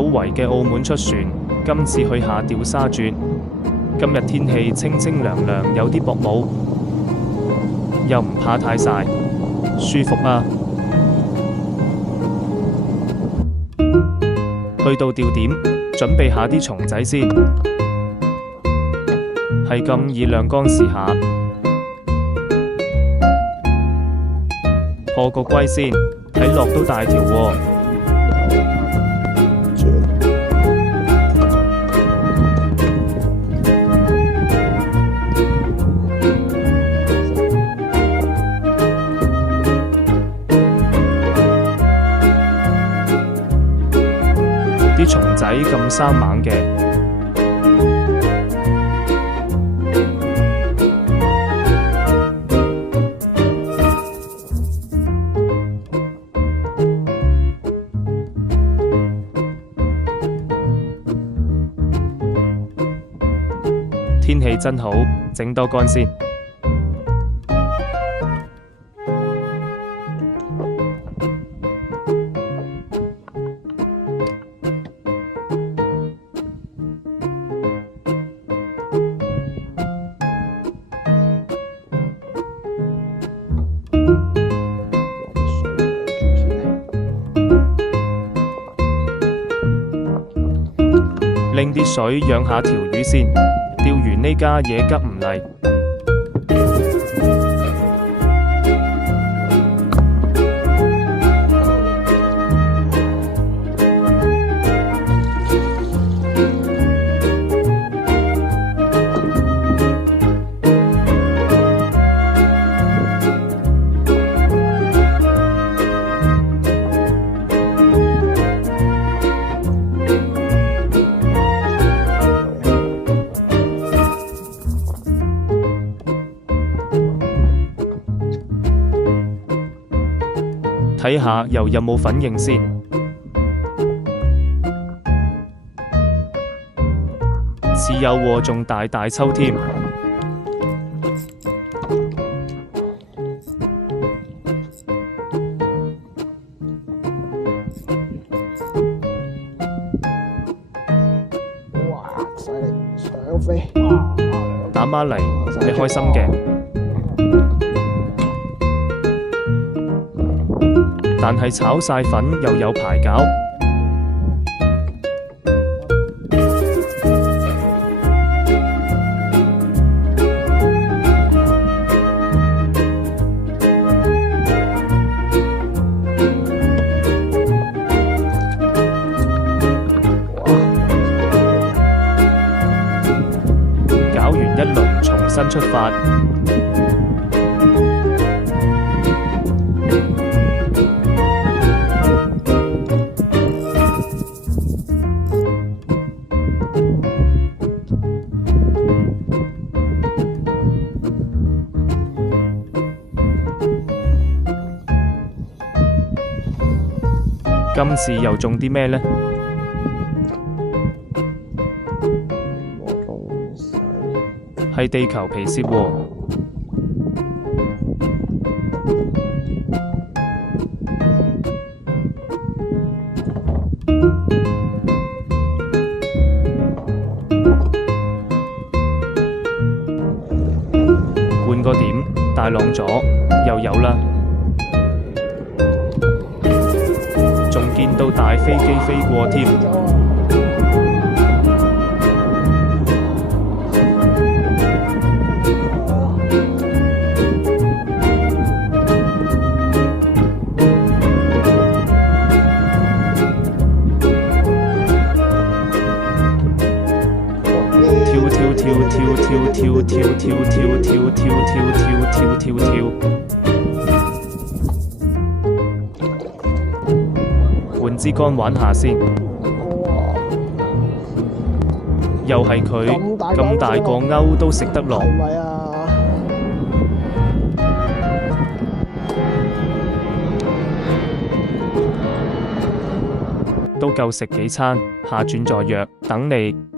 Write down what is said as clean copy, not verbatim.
圍嘅澳門出船，今次去下釣沙鑽。今日天氣清清涼涼，有啲薄霧，又唔怕太曬，舒服啊！去到釣點，準備下啲蟲仔先，係咁以亮竿試下，破個龜先，睇落都大條喎。啲蟲仔咁生猛嘅，天氣真好，整多竿先。拎啲水養下條魚先，釣完呢家嘢急唔嚟。睇下又有冇反應先。似有喎，仲大大抽添。哇！犀利，想飛。打孖嚟，你開心嘅。但係炒晒粉又有排搞，搞完一輪重新出發。今次又中啲咩呢？係地球皮屑喎。換個點，大浪咗，又有啦。見到大飛機飛過添，換支竿玩下先。又係佢咁大個鈎都食得落，係咪啊？都夠食幾餐，下轉再約，等你。